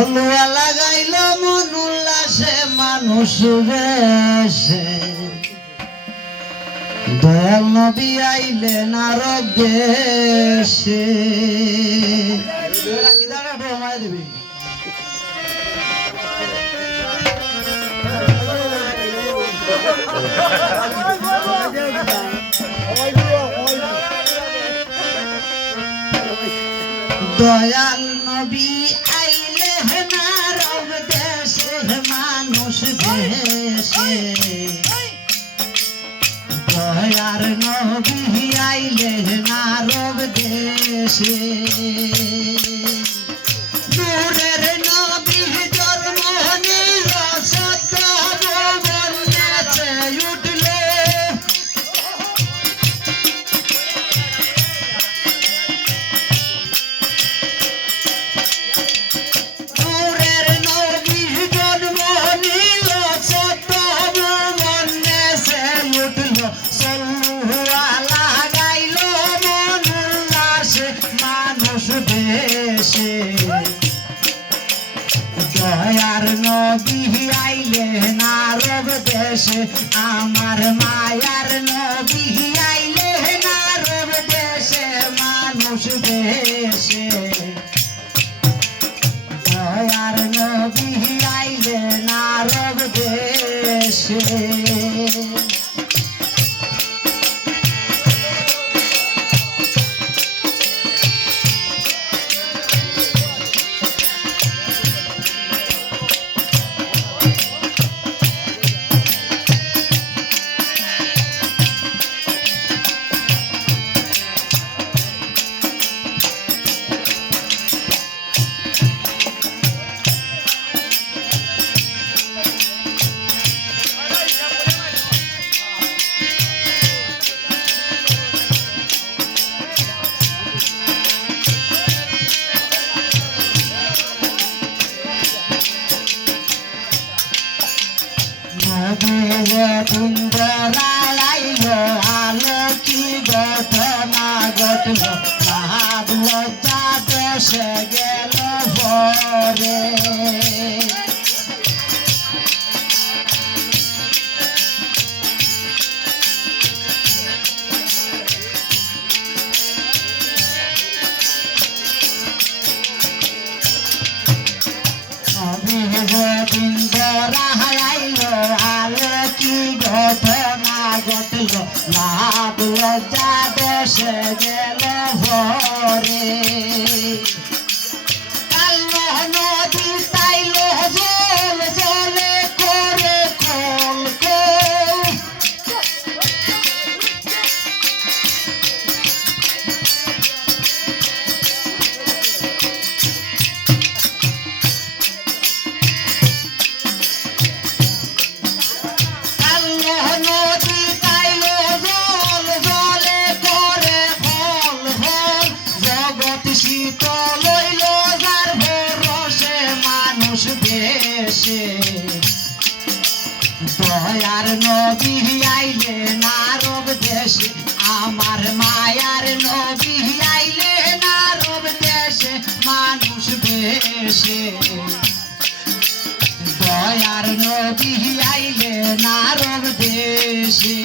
হলুয়া লাগাইল মন উল্লাসে মানুষ বেশে দয়াল নবী আইলেন আরব দেশে দয়াল নবী আইলেন আরব দেশে মানুষ বেশে দয়ার নবী আইলেন আরব দেশে নূরের নবী জন্ম নিল সত্য বললেছে উঠলে নূরের নবী জন্ম নিল সত্য বললেছে উঠল সল্লু আলা গাইল মন উল্লাসে মানুষ দেশে দয়ার নবী আইলেন আরব দেশে আমার মায়ার নবী আইলেন আরব দেশে মানুষ দেশে দয়ার নবী আইলেন আরব দেশে আলোকি ঘটনা ঘটল লাভ লজ্জা দেশে গেল পরে আলোকি ঘটনা ঘটল লাভ লজ্জা দেশে গেল ভরে নদী তাইল জল জলে করে কল কল নদী তাইল জল জলে করে ফল ফল জগৎ শীতল হইল যার ভরসে মানুষ বেশে দয়ার নবী আইলেন আরব দেশে আমার মায়ার নবী আইলেন আরব দেশে মানুষ বেশে দয়ার নবী আইলেন আরব দেশে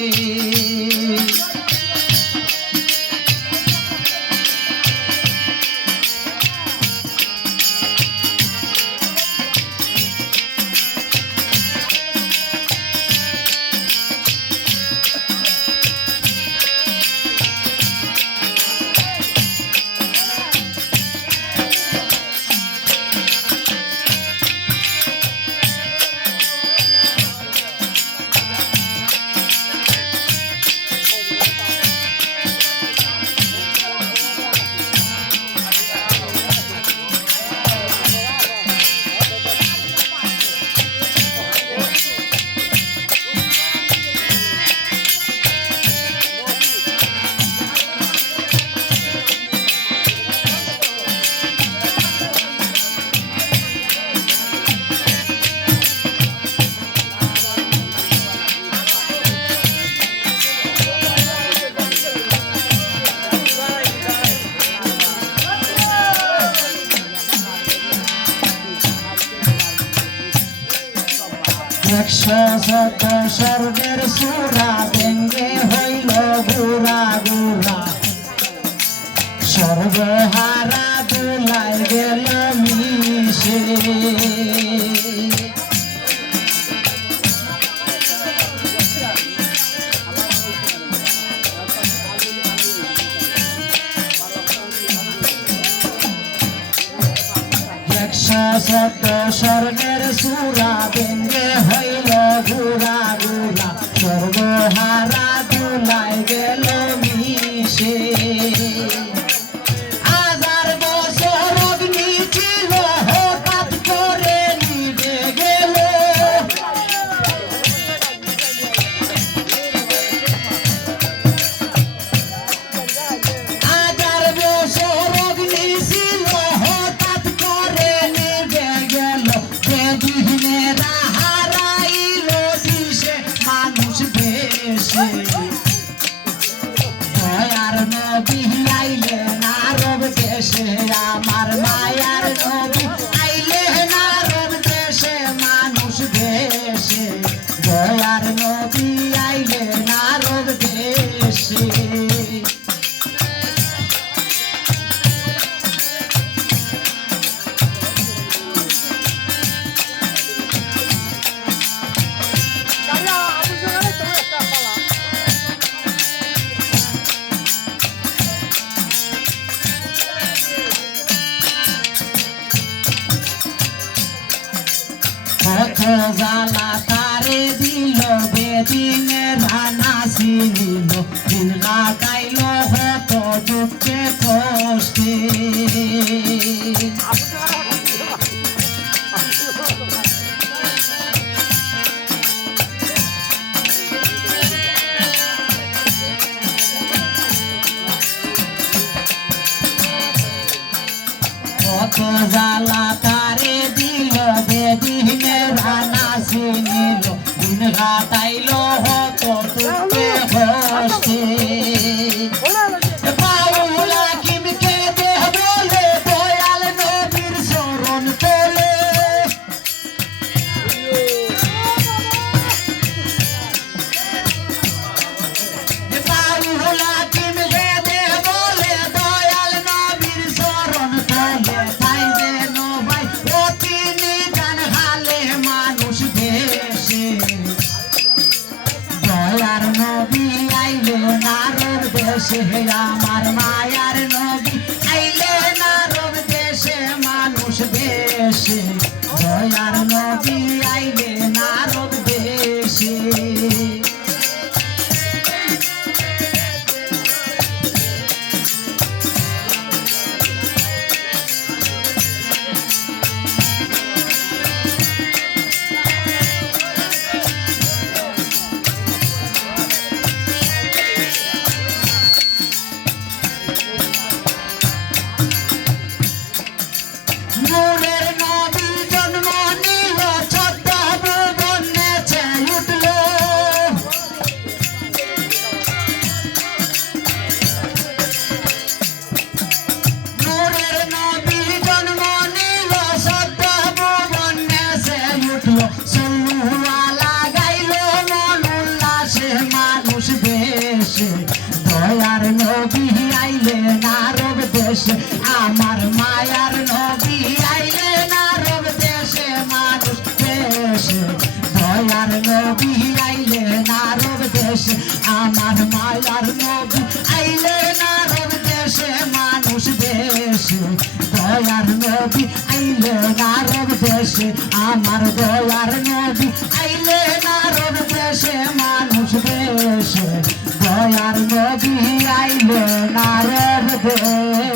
114 স্বর্গের সূরা ভেঙ্গে হইল গুড়া গুড়া সর্বহারা দুলাই গেল মিশে 114 স্বর্গের সূরা ভেঙ্গে হইল গুড়া গুড়া সর্বহারা দুলাই গেল মিশে হাজার বছর অগ্নি ছিল হঠাৎ করে নিভে গেল হাজার বছর অগ্নি ছিল হঠাৎ করে নিভে গেল বেদিনেরা হারাইল দিশে মানুষ দেশে দয়ার নবী আইলেন আরব দেশে আমার মায়ার নবী আইলেন আরব দেশে মানুষ দেশে দয়ার নবী আইলেন আরব দেশে কত জ্বালা তারে দিল বেদিনের রানা ছিলিল দিন কাটাইল হত দুঃখে কষ্টে কত জ্বালা তারে দিল বেদিনের রানা ছিলিল দিন কাটাইল হত দুঃখে কষ্টে বাউলা কিমকে দেহ বলে দয়াল নবীর শরণ তোলে বাউলা কিমকে দেহ বলে দয়াল নবীর শরণ তোলে তাই যেন ভাই অতি নিদান হালে মানুষ দেশে দয়ার নবী আইলেন আরব দেশে আমার মায়ার নবী আইলেন আরব দেশে মানুষ দেশে দয়ার নবী আইলেন আরব দেশে নূরের নবী জন্ম নিল 14 ভুবন নেচে উঠল নূরের নবী জন্ম নিল 14 ভুবন নেচে উঠল সল্লুওয়ালা গাইল মন উল্লাসে মানুষ দেশে দয়ার নবী আইলেন আরব দেশে আমার মায়ার নবী আইলেন আরব দেশে মানুষ দেশে দয়ার নবী আইলেন আরব দেশে আমার মায়ার নবী আইলেন আরব দেশে মানুষ দেশে দয়ার নবী আইলেন আরব দেশে আমার দয়ার নবী আইলেন আরব দেশে মানুষ দেশে দয়ার নবী আইলেন আরব দেশে